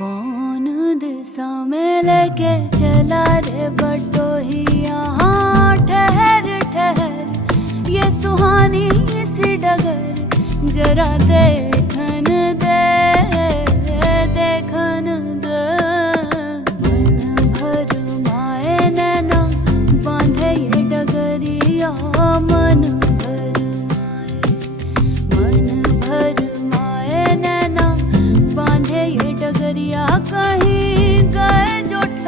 कौन दिशा में लेके चला रे बटोही, यहाँ ठहर ठहर ये सुहानी सी डगर जरा दे